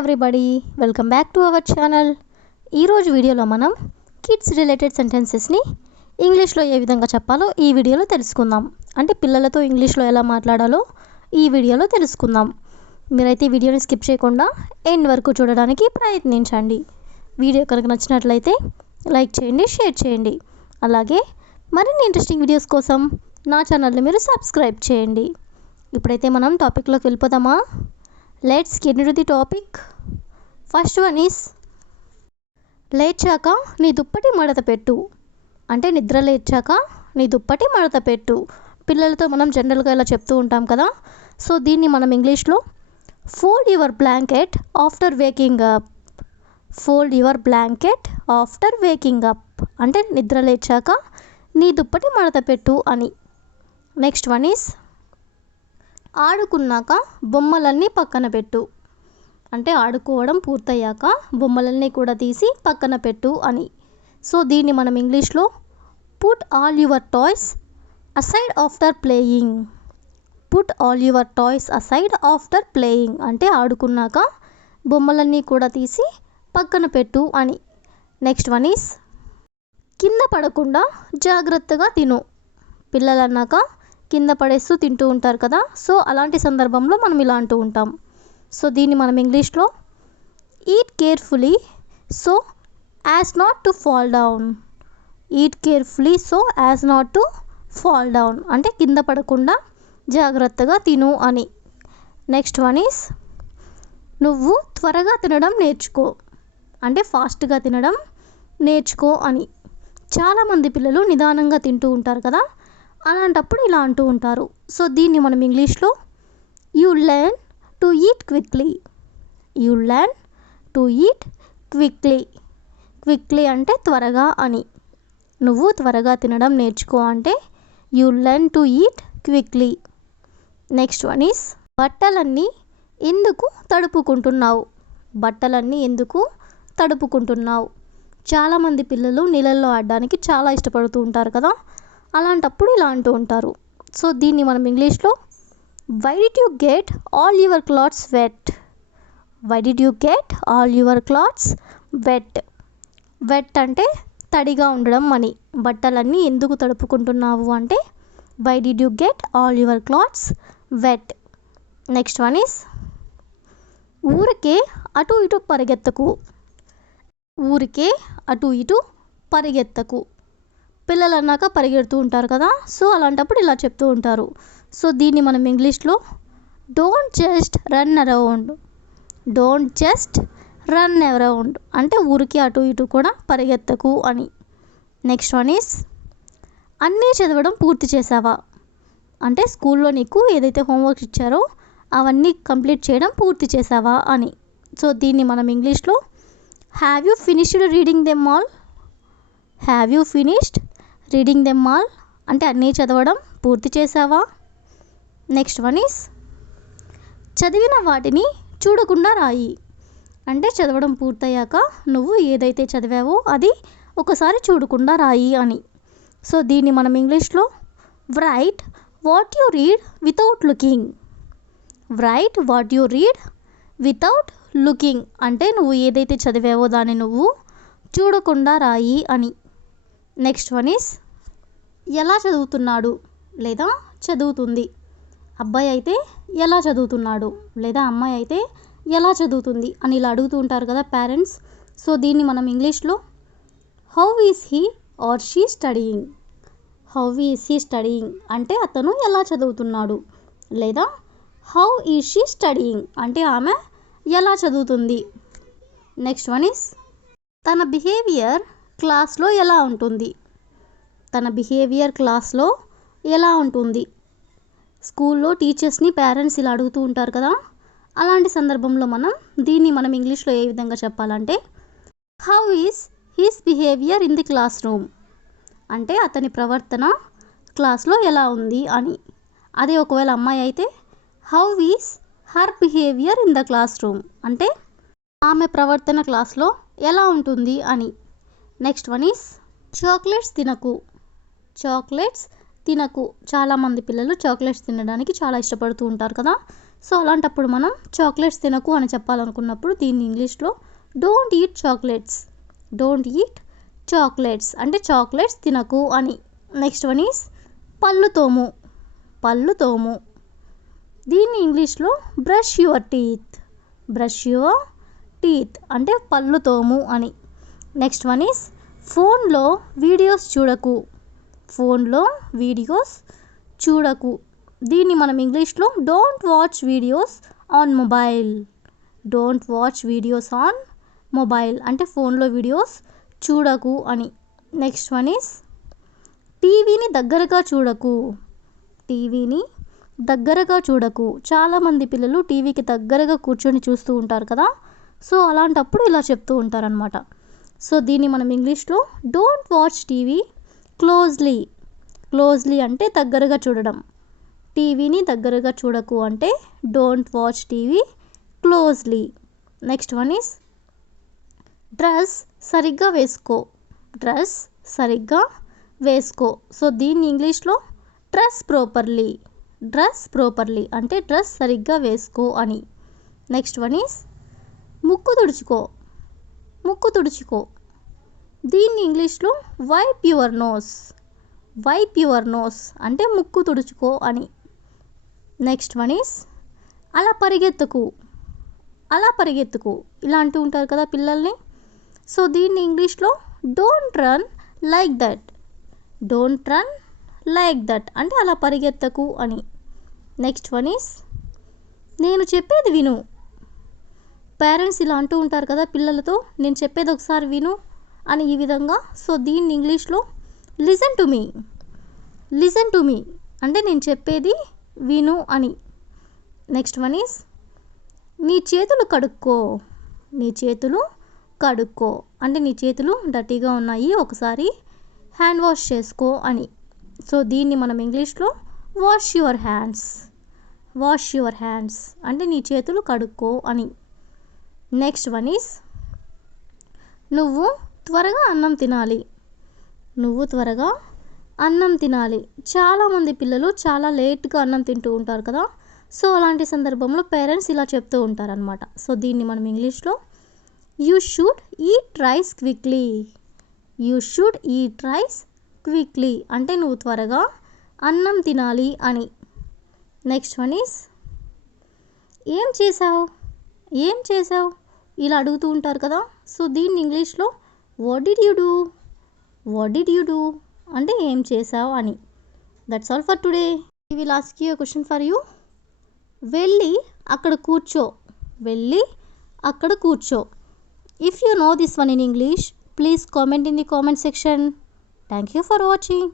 Everybody, welcome back to our channel. ఈరోజు వీడియోలో మనం కిడ్స్ రిలేటెడ్ సెంటెన్సెస్ని ఇంగ్లీష్లో ఏ విధంగా చెప్పాలో ఈ వీడియోలో తెలుసుకుందాం. అంటే పిల్లలతో ఇంగ్లీష్లో ఎలా మాట్లాడాలో ఈ వీడియోలో తెలుసుకుందాం. మీరైతే ఈ వీడియోని స్కిప్ చేయకుండా ఎండ్ వరకు చూడడానికి ప్రయత్నించండి. వీడియో కనుక నచ్చినట్లయితే లైక్ చేయండి, షేర్ చేయండి. అలాగే మరిన్ని ఇంట్రెస్టింగ్ వీడియోస్ కోసం నా ఛానల్ని మీరు సబ్స్క్రైబ్ చేయండి. ఇప్పుడైతే మనం టాపిక్లోకి వెళ్ళిపోదామా? Let's get into the topic. First one is లేచాక నీ దుప్పటి మడత పెట్టు. అంటే నిద్ర లేచాక నీ దుప్పటి మడత పెట్టు. పిల్లలతో మనం జనరల్గా ఇలా చెప్తూ ఉంటాం కదా. సో దీన్ని మనం ఇంగ్లీష్లో fold your blanket after waking up. Fold your blanket after waking up అంటే నిద్ర లేచాక నీ దుప్పటి మడత పెట్టు అని. నెక్స్ట్ వన్ ఈస్ ఆడుకున్నాక బొమ్మలన్నీ పక్కన పెట్టు. అంటే ఆడుకోవడం పూర్తయ్యాక బొమ్మలన్నీ కూడా తీసి పక్కన పెట్టు అని. సో దీన్ని మనం ఇంగ్లీష్లో put all your toys aside after playing. Put all your toys aside after playing అంటే ఆడుకున్నాక బొమ్మలన్నీ కూడా తీసి పక్కన పెట్టు అని. నెక్స్ట్ వన్ ఈస్ కింద పడకుండా జాగ్రత్తగా తిను. పిల్లలు అన్నాక కింద పడేస్తూ తింటూ ఉంటారు కదా. సో అలాంటి సందర్భంలో మనం ఇలా అంటూ ఉంటాం. సో దీన్ని మనం ఇంగ్లీష్లో eat carefully so as not to fall down. Eat carefully so as not to fall down అంటే కింద పడకుండా జాగ్రత్తగా తిను అని. నెక్స్ట్ వన్ ఈస్ నువ్వు త్వరగా తినడం నేర్చుకో. అంటే ఫాస్ట్గా తినడం నేర్చుకో అని. చాలామంది పిల్లలు నిదానంగా తింటూ ఉంటారు కదా. అలాంటప్పుడు ఇలా అంటూ ఉంటారు. సో దీన్ని మనం ఇంగ్లీష్లో you learn to eat quickly. You learn to eat quickly. Quickly అంటే త్వరగా అని. నువ్వు త్వరగా తినడం నేర్చుకో అంటే you learn to eat quickly. Next one is బట్టలన్నీ ఎందుకు తడుపుకుంటున్నావు. బట్టలన్నీ ఎందుకు తడుపుకుంటున్నావు. చాలామంది పిల్లలు నీళ్ళల్లో ఆడడానికి చాలా ఇష్టపడుతూ ఉంటారు కదా. అలాంటప్పుడు ఇలా అంటూ ఉంటారు. సో దీన్ని మనం ఇంగ్లీష్లో why did you get all your clothes wet. Why did you get all your clothes wet. Wet అంటే తడిగా ఉండడం అని. బట్టలన్నీ ఎందుకు తడుపుకుంటున్నావు అంటే why did you get all your clothes wet. Next one is ఊరికే అటు ఇటు పరిగెత్తకు. ఊరికే అటు ఇటు పరిగెత్తకు. పిల్లలు అన్నాక పరిగెడుతూ ఉంటారు కదా. సో అలాంటప్పుడు ఇలా చెప్తూ ఉంటారు. సో దీన్ని మనం ఇంగ్లీష్లో don't just run around. Don't just run around అంటే ఊరికి అటు ఇటు కూడా పరిగెత్తకు అని. నెక్స్ట్ వన్ ఈస్ అన్నీ చదవడం పూర్తి చేసావా. అంటే స్కూల్లో నీకు ఏదైతే హోంవర్క్ ఇచ్చారో అవన్నీ కంప్లీట్ చేయడం పూర్తి చేసావా అని. సో దీన్ని మనం ఇంగ్లీష్లో have you finished reading them all. Have you finished reading them all అంటే అన్నీ చదవడం పూర్తి చేసావా. నెక్స్ట్ వన్ ఈస్ చదివిన వాటిని చూడకుండా రాయి. అంటే చదవడం పూర్తయ్యాక నువ్వు ఏదైతే చదివావో అది ఒకసారి చూడకుండా రాయి అని. సో దీన్ని మనం ఇంగ్లీష్లో right what you read without looking. Right what you read without looking అంటే నువ్వు ఏదైతే చదివావో దాన్ని నువ్వు చూడకుండా రాయి అని. నెక్స్ట్ వన్ ఈస్ ఎలా చదువుతున్నాడు లేదా చదువుతుంది. అబ్బాయి అయితే ఎలా చదువుతున్నాడు లేదా అమ్మాయి అయితే ఎలా చదువుతుంది అని ఇలా అడుగుతూ ఉంటారు కదా పేరెంట్స్. సో దీన్ని మనం ఇంగ్లీష్లో how is he or she studying. How is he studying అంటే అతను ఎలా చదువుతున్నాడు. లేదా హౌ ఈజ్ షీ స్టడీయింగ్ అంటే ఆమె ఎలా చదువుతుంది. నెక్స్ట్ వన్ ఈస్ తన బిహేవియర్ క్లాస్లో ఎలా ఉంటుంది. తన బిహేవియర్ క్లాస్లో ఎలా ఉంటుంది. స్కూల్లో టీచర్స్ని పేరెంట్స్ ఇలా అడుగుతూ ఉంటారు కదా. అలాంటి సందర్భంలో మనం ఇంగ్లీష్లో ఏ విధంగా చెప్పాలంటే how is his behaviour in the class room అంటే అతని ప్రవర్తన క్లాస్లో ఎలా ఉంది అని. అదే ఒకవేళ అమ్మాయి అయితే how is her behaviour in the classroom అంటే ఆమె ప్రవర్తన క్లాస్లో ఎలా ఉంటుంది అని. నెక్స్ట్ వన్ ఈస్ చాక్లెట్స్ తినకు. చాక్లెట్స్ తినకు. చాలామంది పిల్లలు చాక్లెట్స్ తినడానికి చాలా ఇష్టపడుతూ ఉంటారు కదా. సో అలాంటప్పుడు మనం చాక్లెట్స్ తినకు అని చెప్పాలనుకున్నప్పుడు దీన్ని ఇంగ్లీష్లో don't eat chocolates. Don't eat chocolates అంటే చాక్లెట్స్ తినకు అని. నెక్స్ట్ వన్ ఈస్ పళ్ళు తోము. పళ్ళు తోము. దీన్ని ఇంగ్లీష్లో brush your teeth. Brush your teeth అంటే పళ్ళు తోము అని. నెక్స్ట్ వన్ ఈస్ ఫోన్లో వీడియోస్ చూడకు. ఫోన్లో వీడియోస్ చూడకు. దీన్ని మనం ఇంగ్లీష్లో don't watch videos on mobile. Don't watch videos on mobile అంటే ఫోన్లో వీడియోస్ చూడకు అని. నెక్స్ట్ వన్ ఈస్ టీవీని దగ్గరగా చూడకు. టీవీని దగ్గరగా చూడకు. చాలామంది పిల్లలు టీవీకి దగ్గరగా కూర్చొని చూస్తూ ఉంటారు కదా, సో అలాంటప్పుడు ఇలా చెప్తూ ఉంటారనమాట. సో దీన్ని మనం ఇంగ్లీష్లో don't watch TV closely. Closely అంటే దగ్గరగా చూడడం. టీవీని దగ్గరగా చూడకు అంటే don't watch TV closely. Next one is dress సరిగ్గా వేసుకో. డ్రెస్ సరిగ్గా వేసుకో. సో దీన్ని ఇంగ్లీష్లో డ్రెస్ ప్రాపర్లీ. డ్రెస్ ప్రాపర్లీ అంటే డ్రెస్ సరిగ్గా వేసుకో అని. నెక్స్ట్ వన్ ఈస్ ముక్కు తుడుచుకో. ముక్కు తుడుచుకో. దీన్ని ఇంగ్లీష్లో wipe your nose. Wipe your nose అంటే ముక్కు తుడుచుకో అని. నెక్స్ట్ వన్ ఈస్ అలా పరిగెత్తుకు. అలా పరిగెత్తుకు. ఇలా అంటూ ఉంటారు కదా పిల్లల్ని. సో దీన్ని ఇంగ్లీష్లో don't run like that. Don't run like that అంటే అలా పరిగెత్తకు అని. నెక్స్ట్ వన్ ఈస్ నేను చెప్పేది విను. పేరెంట్స్ ఇలా అంటూ ఉంటారు కదా పిల్లలతో, నేను చెప్పేది ఒకసారి విను అని ఈ విధంగా. సో దీన్ని ఇంగ్లీష్లో listen to me. Listen to me అంటే నేను చెప్పేది విను అని. నెక్స్ట్ వన్ ఈస్ నీ చేతులు కడుక్కో. నీ చేతులు కడుక్కో అంటే నీ చేతులు డర్టీగా ఉన్నాయి, ఒకసారి హ్యాండ్ వాష్ చేసుకో అని. సో దీన్ని మనం ఇంగ్లీష్లో wash your hands. Wash your hands అంటే నీ చేతులు కడుక్కో అని. నెక్స్ట్ వన్ ఈస్ నువ్వు త్వరగా అన్నం తినాలి. నువ్వు త్వరగా అన్నం తినాలి. చాలామంది పిల్లలు చాలా లేట్గా అన్నం తింటూ ఉంటారు కదా, సో అలాంటి సందర్భంలో పేరెంట్స్ ఇలా చెప్తూ ఉంటారనమాట. సో దీన్ని మనం ఇంగ్లీష్లో you should eat rice quickly. You should eat rice quickly అంటే నువ్వు త్వరగా అన్నం తినాలి అని. నెక్స్ట్ వన్ ఈస్ ఏం చేసావు. ఏం చేసావు ఇలా అడుగుతూ ఉంటారు కదా, సో దీన్ని ఇంగ్లీష్లో what did you do. What did you do అంటే ఏం చేసావు అని. That's all for today. I will ask you a question for you. వెళ్ళి అక్కడ కూర్చో. వెళ్ళి అక్కడ కూర్చో. If you know this one in English, please comment in the comment section. Thank you for watching.